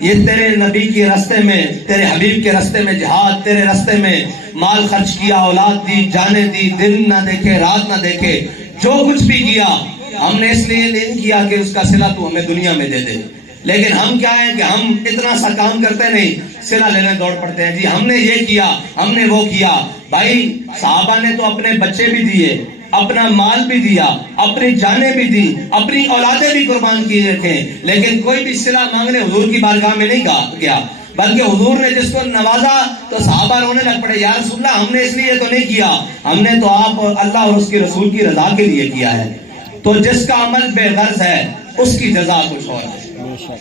یہ تیرے نبی کے راستے میں، تیرے حبیب کے راستے میں جہاد، تیرے راستے میں مال خرچ کیا، اولاد دی، جانیں دی، دن نہ دیکھے رات نہ دیکھے، جو کچھ بھی کیا ہم نے اس لیے نہیں کیا کہ اس کا صلہ تو ہمیں دنیا میں دے دے، لیکن ہم کیا ہے کہ ہم اتنا سا کام کرتے نہیں، صلہ لینے دوڑ پڑتے ہیں، جی ہم نے یہ کیا، ہم نے وہ کیا۔ بھائی صحابہ نے تو اپنے بچے بھی دیے، اپنا مال بھی دیا، اپنی جانیں بھی دی، اپنی اولادیں بھی قربان کیے رکھے، لیکن کوئی بھی صلہ مانگنے حضور کی بارگاہ میں نہیں گیا، بلکہ حضور نے جس کو نوازا تو صحابہ رونے لگ پڑے، یا رسول اللہ ہم نے اس لیے تو نہیں کیا، ہم نے تو آپ اور اللہ اور اس کے رسول کی رضا کے لیے کیا ہے۔ تو جس کا عمل بے غرض ہے اس کی جزا کچھ اور ہے،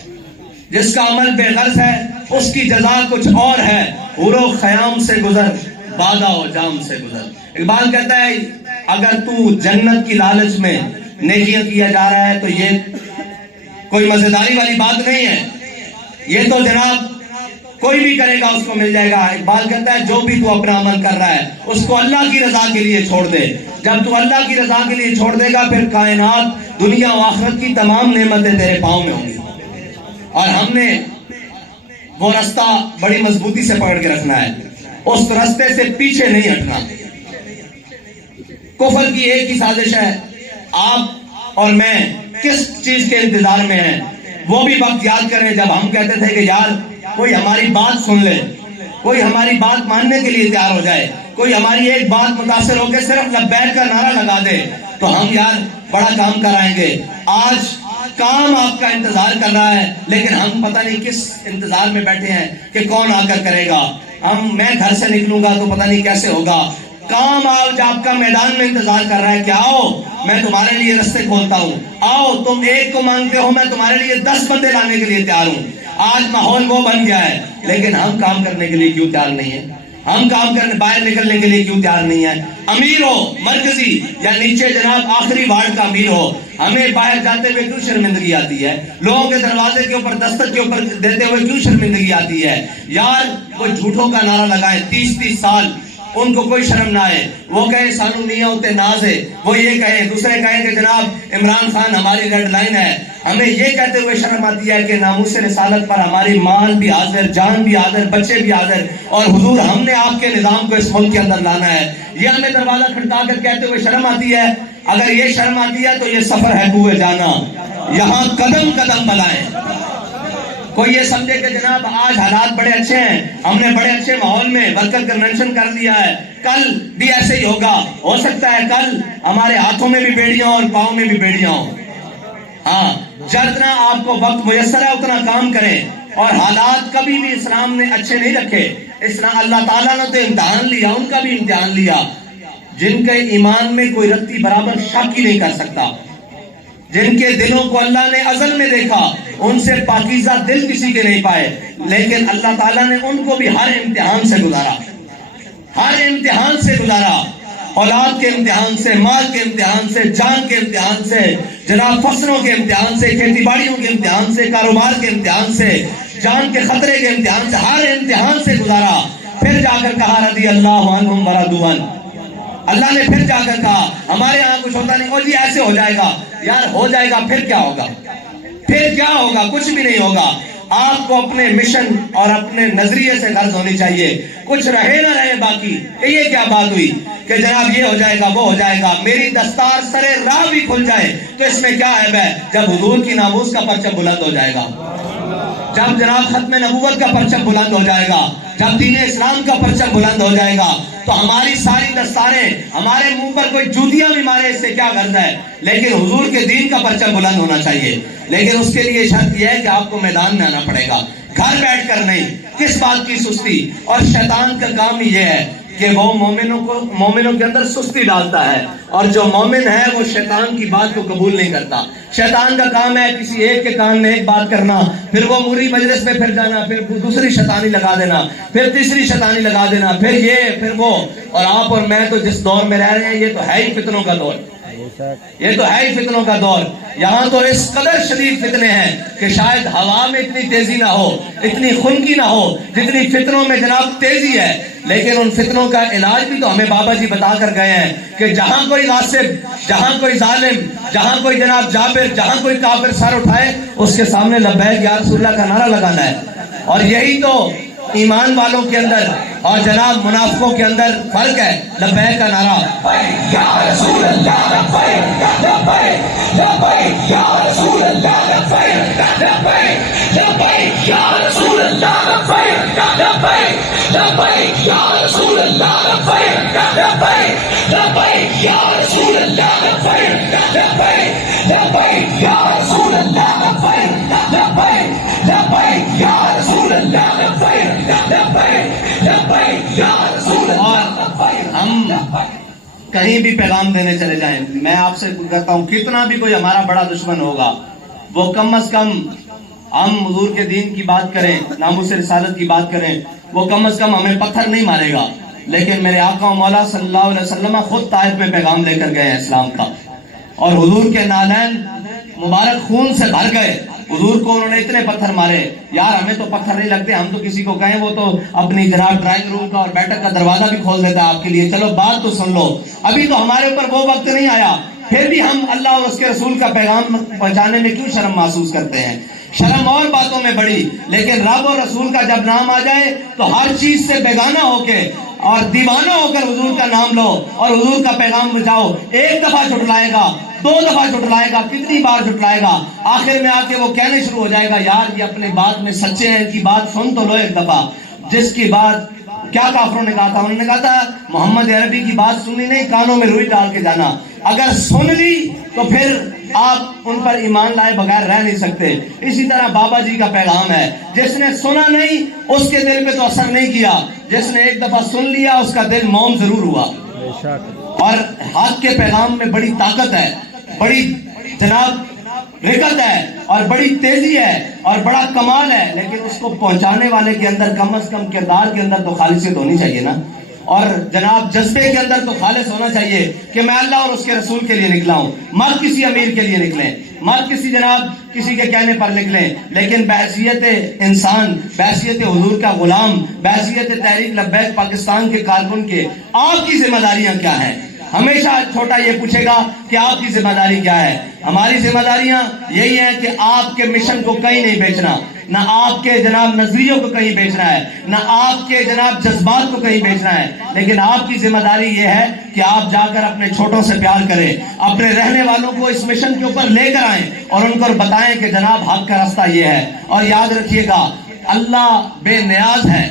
جس کا عمل بے غرض ہے اس کی جزا کچھ اور ہے۔ حور و خیام سے گزر، بادہ و جام سے گزر۔ اقبال کہتا ہے اگر تو جنت کی لالچ میں نیکیاں کیا جا رہا ہے تو یہ کوئی مزیداری والی بات نہیں ہے، یہ تو جناب کوئی بھی کرے گا اس کو مل جائے گا۔ اقبال کہتا ہے جو بھی تو اپنا عمل کر رہا ہے اس کو اللہ کی رضا کے لیے چھوڑ دے، جب تو اللہ کی رضا کے لیے چھوڑ دے گا پھر کائنات، دنیا و آخرت کی تمام نعمتیں تیرے پاؤں میں ہوں گی۔ اور ہم نے وہ راستہ بڑی مضبوطی سے پکڑ کے رکھنا ہے، اس راستے سے پیچھے نہیں ہٹنا۔ کفر کی ایک ہی سازش ہے، آپ اور میں کس چیز کے انتظار میں ہیں؟ وہ بھی وقت یاد کریں جب ہم کہتے تھے کہ یار کوئی ہماری بات سن لے، کوئی ہماری بات ماننے کے لیے تیار ہو جائے، کوئی ہماری ایک بات متاثر ہو کے صرف لبیک کا نعرہ لگا دے تو ہم یار بڑا کام کرائیں گے۔ آج کام آپ کا انتظار کر رہا ہے لیکن ہم پتہ نہیں کس انتظار میں بیٹھے ہیں کہ کون آ کر کرے گا۔ میں گھر سے نکلوں گا تو پتہ نہیں کیسے ہوگا۔ کام آج آپ کا میدان میں انتظار کر رہا ہے کہ آؤ میں تمہارے لیے رستے کھولتا ہوں، آؤ تم ایک کو مانگتے ہو میں تمہارے لیے 10 بندے لانے کے لیے تیار ہوں۔ آج ماحول وہ بن گیا ہے لیکن ہم کام کرنے کے لیے کیوں تیار نہیں ہیں؟ ہم کام کرنے باہر نکلنے کے لیے کیوں تیار نہیں ہیں؟ امیر ہو مرکزی یا نیچے جناب آخری وارڈ کا امیر ہو، ہمیں باہر جاتے ہوئے کیوں شرمندگی آتی ہے؟ لوگوں کے دروازے کے اوپر دستک کے اوپر دیتے ہوئے کیوں شرمندگی آتی ہے؟ یار وہ جھوٹوں کا نعرہ لگائیں 30 سال، ان کو کوئی شرم نہ آئے، وہ کہیں سانو نہیں ہوتے ناز ہے، وہ یہ کہیں، دوسرے کہیں کہ جناب عمران خان ہماری ریڈ لائن ہے، ہمیں یہ کہتے ہوئے شرم آتی ہے کہ ناموس رسالت پر ہماری مال بھی حاضر، جان بھی حاضر، بچے بھی حاضر، اور حضور ہم نے آپ کے نظام کو اس ملک کے اندر لانا ہے، یہ ہمیں دروازہ کھٹکا کر کہتے ہوئے شرم آتی ہے۔ اگر یہ شرم آتی ہے تو یہ سفر ہے کوئے جانا، یہاں قدم قدم بلائیں۔ کوئی یہ سمجھے کہ جناب آج حالات بڑے اچھے ہیں، ہم نے بڑے اچھے ماحول میں ورکر کنونشن کر لیا ہے، کل بھی ایسے ہی ہوگا، ہو سکتا ہے کل ہمارے ہاتھوں میں بھی بیڑیاں اور پاؤں میں بھی بیڑیاں ہوں۔ ہاں جتنا آپ کو وقت میسر ہے اتنا کام کریں، اور حالات کبھی بھی اسلام نے اچھے نہیں رکھے۔ اسلام اللہ تعالیٰ نے تو امتحان لیا، ان کا بھی امتحان لیا، جن کے ایمان میں کوئی رتی برابر شک ہی نہیں کر سکتا، جن کے دلوں کو اللہ نے ازل میں دیکھا، ان سے پاکیزہ دل کسی کے نہیں پائے، لیکن اللہ تعالیٰ نے ان کو بھی ہر امتحان سے گزارا، ہر امتحان سے گزارا، اولاد کے امتحان سے، مال کے امتحان سے، جان کے امتحان سے، جناب فصلوں کے امتحان سے، کھیتی باڑیوں کے امتحان سے، کاروبار کے امتحان سے، جان کے خطرے کے امتحان سے، ہر امتحان سے گزارا۔ پھر جا کر کہا رضی اللہ عنہم ورضوا عنہ، اللہ نے پھر جا کر کہا ہمارے ہاں کچھ ہوتا نہیں، اور جی ایسے ہو جائے گا، یار ہو جائے گا پھر کیا ہوگا؟ پھر کیا ہوگا؟ کچھ بھی نہیں ہوگا۔ آپ کو اپنے مشن اور اپنے نظریے سے غرض ہونی چاہیے، کچھ رہے نہ رہے باقی کہ یہ کیا بات ہوئی کہ جناب یہ ہو جائے گا وہ ہو جائے گا، میری دستار سرے راہ بھی کھل جائے تو اس میں کیا عیب ہے؟ جب حضور کی ناموس کا پرچم بلند ہو جائے گا، جب جناب ختم نبوت کا پرچم بلند ہو جائے گا، جب دین اسلام کا پرچم بلند ہو جائے گا تو ہماری ساری دستاریں، ہمارے منہ پر کوئی جوتیاں بھی مارے اس سے کیا غرض ہے، لیکن حضور کے دین کا پرچم بلند ہونا چاہیے۔ لیکن اس کے لیے شرط یہ ہے کہ آپ کو میدان میں آنا پڑے گا، گھر بیٹھ کر نہیں۔ کس بات کی سستی؟ اور شیطان کا کام ہی یہ ہے کہ وہ مومنوں کے اندر سستی ڈالتا ہے، اور جو مومن ہے وہ شیطان کی بات کو قبول نہیں کرتا۔ شیطان کا کام ہے کسی ایک کے کان میں ایک بات کرنا، پھر وہ موری مجلس میں پھر جانا، پھر دوسری شیطانی لگا دینا، پھر تیسری شیطانی لگا دینا، پھر یہ پھر وہ۔ اور آپ اور میں تو جس دور میں رہ رہے ہیں یہ تو ہے ہی فتنوں کا دور، یہ تو ہے ہی فتنوں کا دور. یہاں تو اس قدر شدید فتنے ہیں کہ شاید ہوا میں اتنی تیزی نہ ہو, اتنی خنکی نہ ہو جتنی فتنوں میں جناب تیزی ہے. لیکن ان فتنوں کا علاج بھی تو ہمیں بابا جی بتا کر گئے ہیں کہ جہاں کوئی غاصب, جہاں کوئی ظالم, جہاں کوئی جناب جابر, جہاں کوئی کافر سر اٹھائے اس کے سامنے لبیک یا رسول اللہ کا نعرہ لگانا ہے. اور یہی تو ایمان والوں کے اندر اور جناب منافقوں کے اندر فرق ہے. لبیک کا نعرہ, یا رسول اللہ لبیک لبیک یا رسول اللہ لبیک لبیک لبیک یا رسول اللہ لبیک لبیک لبیک یا رسول اللہ لبیک لبیک لبیک یا رسول اللہ لبیک لبیک لبیک یا رسول اللہ لبیک لبیک لبیک یا رسول اللہ لبیک لبیک لبیک یا رسول اللہ. اور ہم کہیں بھی پیغام دینے چلے جائیں, میں آپ سے کہتا ہوں کتنا بھی کوئی ہمارا بڑا دشمن ہوگا وہ کم از کم ہم حضور کے دین کی بات کریں, ناموس رسالت کی بات کریں, وہ کم از کم ہمیں پتھر نہیں مارے گا. لیکن میرے آقا و مولا صلی اللہ علیہ وسلم خود طائف میں پیغام لے کر گئے ہیں اسلام کا, اور حضور کے نالین مبارک خون سے بھر گئے. حضور کو انہوں نے اتنے پتھر مارے, یار ہمیں تو پتھر نہیں لگتے, ہم تو کسی کو کہیں وہ تو اپنی جناب ڈرائنگ روم کا اور بیٹھک کا دروازہ بھی کھول دیتا ہے آپ کے لیے. چلو بات تو سن لو, ابھی تو ہمارے اوپر وہ وقت نہیں آیا, پھر بھی ہم اللہ اور اس کے رسول کا پیغام پہنچانے میں کیوں شرم محسوس کرتے ہیں؟ شرم اور باتوں میں بڑی, لیکن رب اور رسول کا جب نام آ جائے تو ہر چیز سے بیگانہ ہو کے اور دیوانہ ہو کر حضور کا نام لو اور حضور کا پیغام بچاؤ. ایک دفعہ جھٹلائے گا, دو دفعہ جھٹلائے گا, کتنی بار جھٹلائے گا, آخر میں آ کے وہ کہنے شروع ہو جائے گا یار یہ اپنے بات میں سچے ہیں, ان کی بات سن تو لو ایک دفعہ. جس کی بات کیا کافروں نے کہا تھا, انہوں نے کہا تھا محمد عربی کی بات سنی نہیں, کانوں میں روئی ڈال کے جانا. اگر سن لی تو پھر آپ ان پر ایمان لائے بغیر رہ نہیں سکتے. اسی طرح بابا جی کا پیغام ہے, جس نے سنا نہیں اس کے دل پہ تو اثر نہیں کیا, جس نے ایک دفعہ سن لیا اس کا دل موم ضرور ہوا. اور حق کے پیغام میں بڑی طاقت ہے, بڑی جناب رکت ہے اور بڑی تیزی ہے اور بڑا کمال ہے, لیکن اس کو پہنچانے والے کے اندر کم از کم کردار کے اندر تو خالصیت ہونی چاہیے نا, اور جناب جذبے کے اندر تو خالص ہونا چاہیے کہ میں اللہ اور اس کے رسول کے لیے نکلا ہوں. مت کسی امیر کے لیے نکلیں, مت کسی جناب کسی کے کہنے پر نکلیں, لیکن بحیثیت انسان, بحیثیت حضور کا غلام, بحیثیت تحریک لبیک پاکستان کے کارکن کے آپ کی ذمہ داریاں کیا ہیں؟ ہمیشہ چھوٹا یہ پوچھے گا کہ آپ کی ذمہ داری کیا ہے. ہماری ذمہ داریاں یہی ہیں کہ آپ کے مشن کو کہیں نہیں بیچنا, نہ آپ کے جناب نظریوں کو کہیں بیچنا ہے, نہ آپ کے جناب جذبات کو کہیں بیچنا ہے, لیکن آپ کی ذمہ داری یہ ہے کہ آپ جا کر اپنے چھوٹوں سے پیار کریں, اپنے رہنے والوں کو اس مشن کے اوپر لے کر آئیں اور ان کو بتائیں کہ جناب حق کا راستہ یہ ہے. اور یاد رکھیے گا اللہ بے نیاز ہے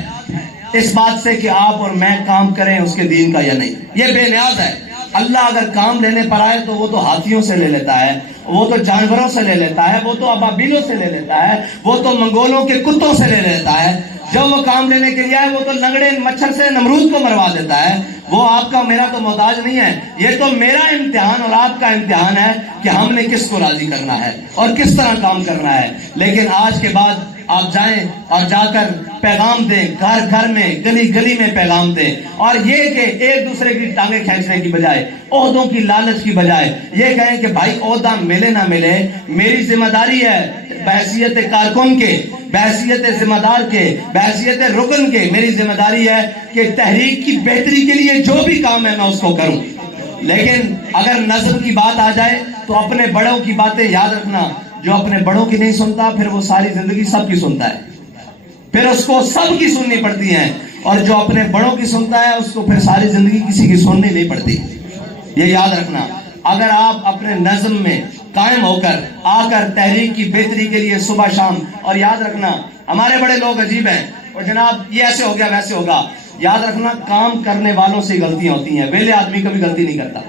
اس بات سے کہ آپ اور میں کام کریں اس کے دین کا یا نہیں, یہ بے نیاز ہے. اللہ اگر کام لینے پر آئے تو وہ تو ہاتھیوں سے لے لیتا ہے, وہ تو جانوروں سے لے لیتا ہے, وہ تو ابابیلوں سے لے لیتا ہے, وہ تو منگولوں کے کتوں سے لے لیتا ہے. جب وہ کام لینے کے لیے آئے وہ تو لنگڑے مچھر سے نمرود کو مروا دیتا ہے. وہ آپ کا میرا تو محتاج نہیں ہے, یہ تو میرا امتحان اور آپ کا امتحان ہے کہ ہم نے کس کو راضی کرنا ہے اور کس طرح کام کرنا ہے. لیکن آج کے بعد آپ جائیں اور جا کر پیغام دیں, گھر گھر میں, گلی گلی میں پیغام دیں, اور یہ کہ ایک دوسرے کی ٹانگیں کھینچنے کی بجائے, عہدوں کی لالچ کی بجائے یہ کہیں کہ بھائی عہدہ ملے نہ ملے, میری ذمہ داری ہے بحیثیت کارکن کے, بحیثیت ذمہ دار کے, بحیثیت رکن کے, میری ذمہ داری ہے کہ تحریک کی بہتری کے لیے جو بھی کام ہے میں اس کو کروں. لیکن اگر نظم کی بات آ جائے تو اپنے بڑوں کی باتیں یاد رکھنا, جو اپنے بڑوں کی نہیں سنتا پھر وہ ساری زندگی سب کی سنتا ہے, پھر اس کو سب کی سننی پڑتی ہیں, اور جو اپنے بڑوں کی سنتا ہے اس کو پھر ساری زندگی کسی کی سننی نہیں پڑتی. یہ یاد رکھنا. اگر آپ اپنے نظم میں قائم ہو کر آ کر تحریک کی بہتری کے لیے صبح شام, اور یاد رکھنا ہمارے بڑے لوگ عجیب ہیں, اور جناب یہ ایسے ہو گیا ویسے ہوگا, یاد رکھنا کام کرنے والوں سے غلطیاں ہوتی ہیں, ویلے آدمی کبھی غلطی نہیں کرتا.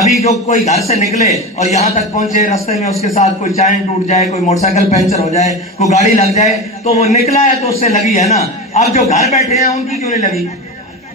ابھی جو کوئی گھر سے نکلے اور یہاں تک پہنچے, رستے میں اس کے ساتھ کوئی چین ٹوٹ جائے, کوئی موٹر سائیکل پنچر ہو جائے, کوئی گاڑی لگ جائے, تو وہ نکلا ہے تو اس سے لگی ہے نا. اب جو گھر بیٹھے ہیں ان کی کیوں نہیں لگی؟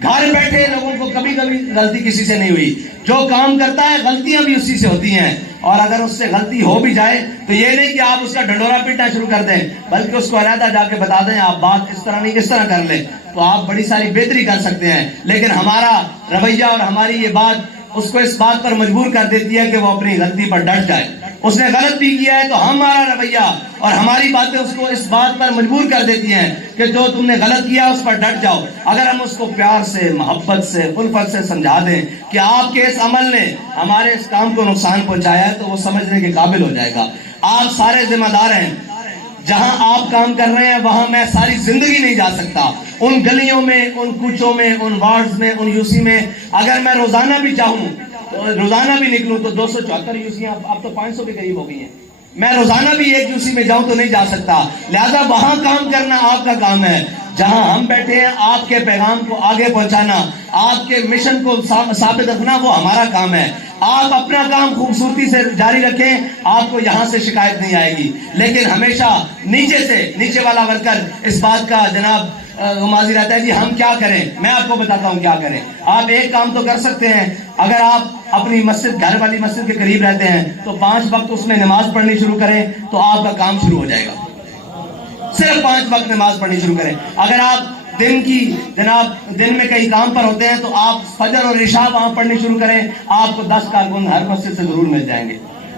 گھر بیٹھے لوگوں کو کبھی کبھی غلطی کسی سے نہیں ہوئی. جو کام کرتا ہے غلطیاں بھی اسی سے ہوتی ہیں, اور اگر اس سے غلطی ہو بھی جائے تو یہ نہیں کہ آپ اس کا ڈنڈورا پیٹنا شروع کر دیں, بلکہ اس کو علیحدہ جا کے بتا دیں آپ بات اس طرح نہیں اس طرح کر لیں, تو آپ بڑی ساری بہتری کر سکتے ہیں. لیکن ہمارا رویہ اور ہماری یہ بات اس کو اس بات پر مجبور کر دیتی ہے کہ وہ اپنی غلطی پر ڈٹ جائے. اس نے غلط بھی کیا ہے تو ہمارا رویہ اور ہماری باتیں اس کو اس بات پر مجبور کر دیتی ہیں کہ جو تم نے غلط کیا اس پر ڈٹ جاؤ. اگر ہم اس کو پیار سے، محبت سے، الفت سے سمجھا دیں کہ آپ کے اس عمل نے ہمارے اس کام کو نقصان پہنچایا ہے تو وہ سمجھنے کے قابل ہو جائے گا. آپ سارے ذمہ دار ہیں. جہاں آپ کام کر رہے ہیں وہاں میں ساری زندگی نہیں جا سکتا. ان گلیوں میں، ان کوچوں میں، ان وارڈز میں، ان یوسی میں اگر میں روزانہ بھی چاہوں، روزانہ بھی نکلوں تو 274 یوسیاں اب تو 500 کے قریب ہو گئی ہیں. میں روزانہ بھی ایک یوسی میں جاؤں تو نہیں جا سکتا. لہذا وہاں کام کرنا آپ کا کام ہے. جہاں ہم بیٹھے ہیں آپ کے پیغام کو آگے پہنچانا، آپ کے مشن کو ثابت رکھنا وہ ہمارا کام ہے. آپ اپنا کام خوبصورتی سے جاری رکھیں، آپ کو یہاں سے شکایت نہیں آئے گی. لیکن ہمیشہ نیچے سے، نیچے والا ورکر اس بات کا جناب ماضی رہتا ہے جی ہم کیا کریں. میں آپ کو بتاتا ہوں کیا کریں. آپ ایک کام تو کر سکتے ہیں. اگر آپ اپنی مسجد، گھر والی مسجد کے قریب رہتے ہیں تو 5 وقت اس میں نماز پڑھنی شروع کریں تو آپ کا کام شروع ہو جائے گا. صرف 5 وقت نماز پڑھنی شروع کریں. اگر آپ دن میں کئی کام پر ہوتے ہیں تو آپ فجر اور عشاء وہاں پڑھنی شروع کریں. آپ کو 10 کارکن ہر مسجد سے ضرور مل جائیں گے.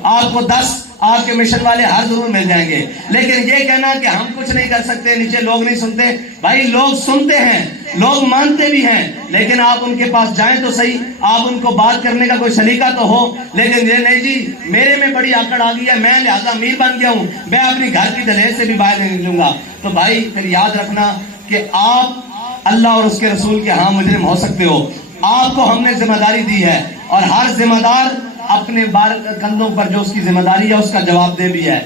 آپ کو 10 آپ کے مشن والے ہر ضرور مل جائیں گے. لیکن یہ کہنا کہ ہم کچھ نہیں کر سکتے، نیچے لوگ نہیں سنتے، بھائی لوگ سنتے ہیں، لوگ مانتے بھی ہیں. لیکن آپ ان کے پاس جائیں تو صحیح، آپ ان کو بات کرنے کا کوئی سلیقہ تو ہو. لیکن یہ نہیں جی میرے میں بڑی آکڑ آ گئی ہے، میں لہذا امیر بن گیا ہوں، میں اپنی گھر کی دہلیز سے بھی باہر نہیں نکلوں گا. تو بھائی پھر یاد رکھنا کہ آپ اللہ اور اس کے رسول کے ہاں مجرم ہو سکتے ہو. آپ کو ہم نے ذمہ داری دی ہے اور ہر ذمہ دار اپنے کندھوں پر جو اس کی ذمہ داری ہے اس کا جواب دہ بھی ہے.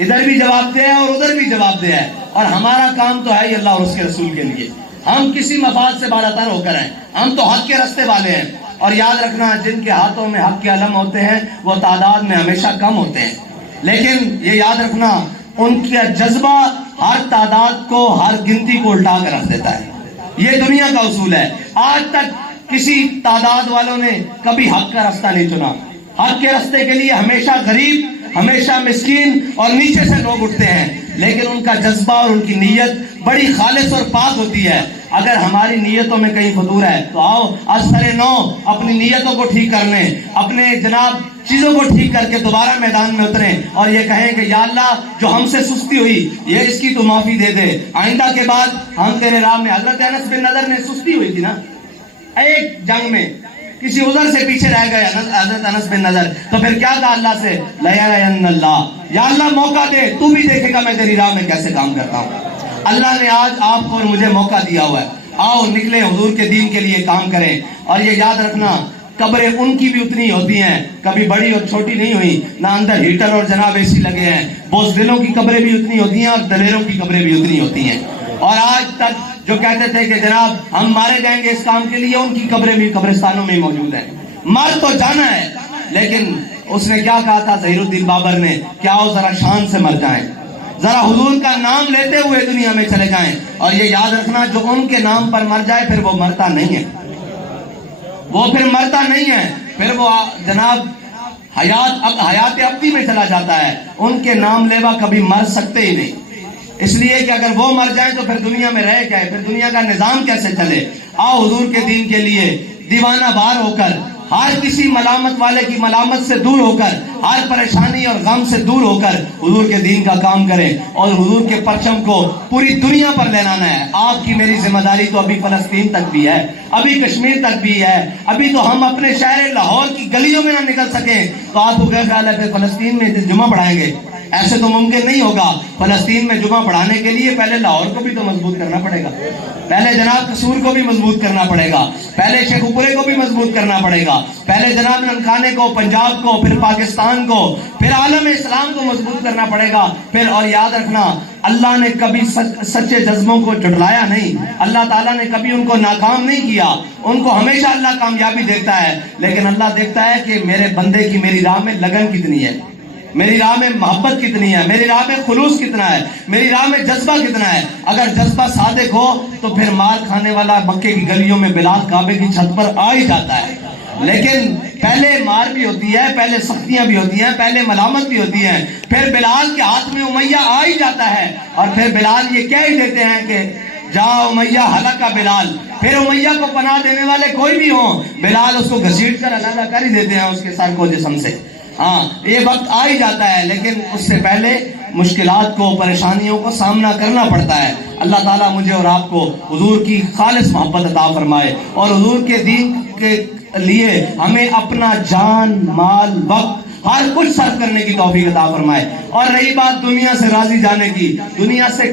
ادھر بھی جواب دہ ہے اور ادھر بھی جواب دہ ہے. اور ہمارا کام تو ہے ہی اللہ اور اس کے رسول کے لیے. ہم کسی مفاد سے بالاتر ہو کر ہیں، ہم تو حق کے رستے والے ہیں. اور یاد رکھنا جن کے ہاتھوں میں حق کے علم ہوتے ہیں وہ تعداد میں ہمیشہ کم ہوتے ہیں. لیکن یہ یاد رکھنا ان کا جذبہ ہر تعداد کو، ہر گنتی کو الٹا کر رکھ دیتا ہے. یہ دنیا کا اصول ہے. آج تک کسی تعداد والوں نے کبھی حق کا راستہ نہیں چنا. حق کے راستے کے لیے ہمیشہ غریب، ہمیشہ مسکین اور نیچے سے لوگ اٹھتے ہیں. لیکن ان کا جذبہ اور ان کی نیت بڑی خالص اور پاک ہوتی ہے. اگر ہماری نیتوں میں کہیں فطور ہے تو آؤ از سر نو اپنی نیتوں کو ٹھیک کر لیں، اپنے جناب چیزوں کو ٹھیک کر کے دوبارہ میدان میں اتریں اور یہ کہیں کہ یا اللہ جو ہم سے سستی ہوئی یہ اس کی تو معافی دے دے. آئندہ کے بعد ہم تیرے راہ میں، حضرت انس بن نضر نے سستی ہوئی تھی نا ایک جنگ میں، کسی عذر سے پیچھے رہ گئے حضرت انس بن نضر، تو پھر کیا کہا اللہ سے؟ لَيَرَيَنَّ اللَّهُ، یا اللہ موقع دے، تو بھی دیکھے گا میں تیری راہ میں کیسے کام کرتا ہوں. اللہ نے آج آپ کو اور مجھے موقع دیا ہوا ہے. آؤ نکلیں حضور کے دین کے لیے کام کریں. اور یہ یاد رکھنا قبریں ان کی بھی اتنی ہوتی ہیں، کبھی بڑی اور چھوٹی نہیں ہوئی، نہ اندر ہیٹر اور جناب اے سی لگے ہیں. بزدلوں کی قبریں بھی اتنی ہوتی ہیں اور دلیروں کی قبریں بھی اتنی ہوتی ہیں. اور آج تک جو کہتے تھے کہ جناب ہم مارے جائیں گے اس کام کے لیے، ان کی قبریں بھی قبرستانوں میں موجود ہیں. مر تو جانا ہے، لیکن اس نے کیا کہا تھا ظہیر الدین بابر نے، کیا ہو ذرا شان سے مر جائیں، ذرا حضور کا نام لیتے ہوئے دنیا میں چلے جائیں. اور یہ یاد رکھنا جو ان کے نام پر مر جائے پھر وہ مرتا نہیں ہے، وہ پھر مرتا نہیں ہے، پھر وہ جناب حیات ابدی میں چلا جاتا ہے. ان کے نام لیوا کبھی مر سکتے ہی نہیں. اس لیے کہ اگر وہ مر جائیں تو پھر دنیا میں رہ گئے، پھر دنیا کا نظام کیسے چلے. آؤ حضور کے دین کے لیے دیوانہ بار ہو کر، ہر کسی ملامت والے کی ملامت سے دور ہو کر، ہر پریشانی اور غم سے دور ہو کر حضور کے دین کا کام کریں اور حضور کے پرچم کو پوری دنیا پر لہرانا ہے. آپ کی میری ذمہ داری تو ابھی فلسطین تک بھی ہے، ابھی کشمیر تک بھی ہے. ابھی تو ہم اپنے شہر لاہور کی گلیوں میں نہ نکل سکیں تو آپ کو کیا خیال ہے کہ فلسطین میں جمعہ پڑھائیں گے؟ ایسے تو ممکن نہیں ہوگا. فلسطین میں جمعہ پڑھانے کے لیے پہلے لاہور کو بھی تو مضبوط کرنا پڑے گا، پہلے جناب قصور کو بھی مضبوط کرنا پڑے گا، پہلے شیخ اپورے کو بھی مضبوط کرنا پڑے گا، پہلے جناب ننکانے کو، پنجاب کو، پھر پاکستان کو، پھر عالم اسلام کو مضبوط کرنا پڑے گا. پھر اور یاد رکھنا اللہ نے کبھی سچے جذبوں کو جھٹلایا نہیں، اللہ تعالیٰ نے کبھی ان کو ناکام نہیں کیا. ان کو ہمیشہ اللہ کامیابی دیتا ہے. لیکن اللہ دیکھتا ہے کہ میرے بندے کی میری راہ میں لگن کتنی ہے، میری راہ میں محبت کتنی ہے، میری راہ میں خلوص کتنا ہے، میری راہ میں جذبہ کتنا ہے. اگر جذبہ صادق ہو تو پھر مار کھانے والا مکے کی گلیوں میں بلال کعبے کی چھت پر آ ہی جاتا ہے. لیکن پہلے مار بھی ہوتی ہے، پہلے سختیاں بھی ہوتی ہیں، پہلے ملامت بھی ہوتی ہے، پھر بلال کے ہاتھ میں امیہ آ ہی جاتا ہے اور پھر بلال یہ کہہ ہی دیتے ہیں کہ جا امیہ ہلاکا بلال. پھر امیہ کو پناہ دینے والے کوئی بھی ہوں, بلال اس کو گھسیٹ کر علیحدہ کر ہی دیتے ہیں اس کے سر کو جسم سے. ہاں یہ وقت آ ہی جاتا ہے, لیکن اس سے پہلے مشکلات کو, پریشانیوں کو سامنا کرنا پڑتا ہے. اللہ تعالیٰ مجھے اور آپ کو حضور کی خالص محبت عطا فرمائے, اور حضور کے دین کے لیے ہمیں اپنا جان, مال, وقت ہر کچھ صرف کرنے کی توفیق عطا فرمائے. اور رہی بات دنیا سے راضی جانے کی, دنیا سے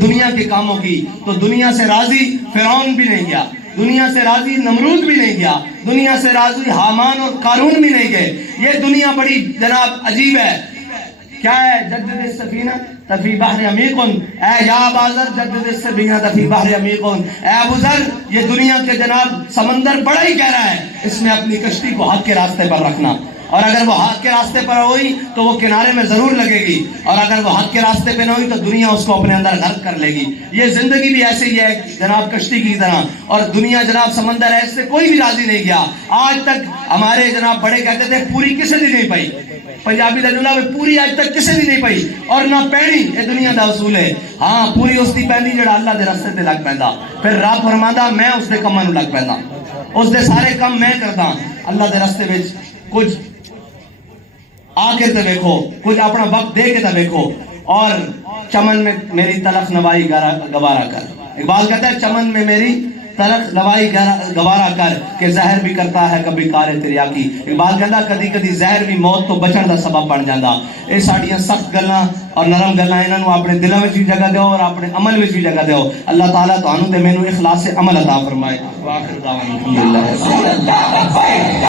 دنیا کے کاموں کی, تو دنیا سے راضی فرعون بھی نہیں گیا, دنیا سے راضی نمرود بھی نہیں گیا, دنیا سے راضی حامان اور قارون بھی نہیں گئے. یہ دنیا بڑی جناب عجیب ہے. کیا ہے؟ جدد السفینہ تفی بحر عمیق, اے یا ابا ذر جدد السفینہ تفی بحر عمیق, اے ابو ذر یہ دنیا کے جناب سمندر بڑا ہی گہرا ہے, اس میں اپنی کشتی کو حق کے راستے پر رکھنا, اور اگر وہ حق کے راستے پر ہوئی تو وہ کنارے میں ضرور لگے گی, اور اگر وہ حق کے راستے پہ نہ ہوئی تو دنیا اس کو اپنے اندر غرق کر لے گی. یہ زندگی بھی ایسے ہی ہے جناب کشتی کی طرح, اور دنیا جناب سمندر ہے, اس سے کوئی بھی راضی نہیں گیا. آج تک ہمارے جناب بڑے کہتے تھے پوری کسی دی نہیں پئی, پنجابی دا جملہ میں پوری آج تک کسی دی نہیں پئی, اور نہ پینی, یہ دنیا دا اصول ہے. ہاں پوری اس دی پینی جڑا اللہ دے راستے تے لگ پیندا, پھر رب فرماندا میں اس دے کماں نوں لگ پیندا, اس دے سارے کم میں کردا. اللہ دے راستے وچ کچھ آ کے تے دیکھو, کچھ اپنا وقت دے کے تے دیکھو, اور چمن میں میری تلخ نوائی گوارا کر. اقبال کہتا ہے چمن میں میری تلخ نوائی گوارا کر, کہ زہر بھی کرتا ہے کبھی کار تریاکی. اقبال کہتا کدی کدی زہر بھی موت تو بچن دا سبب بن جاندا. یہ ساڈیاں سخت گلاں اور نرم گلاں انہاں نوں اپنے دلاں وچ بھی جگہ دیو اور اپنے عمل وچ بھی جگہ دیو. اللہ تعالیٰ تانوں تے مینوں اخلاص عمل عطا فرمائے. واخر دعوانا الحمدللہ.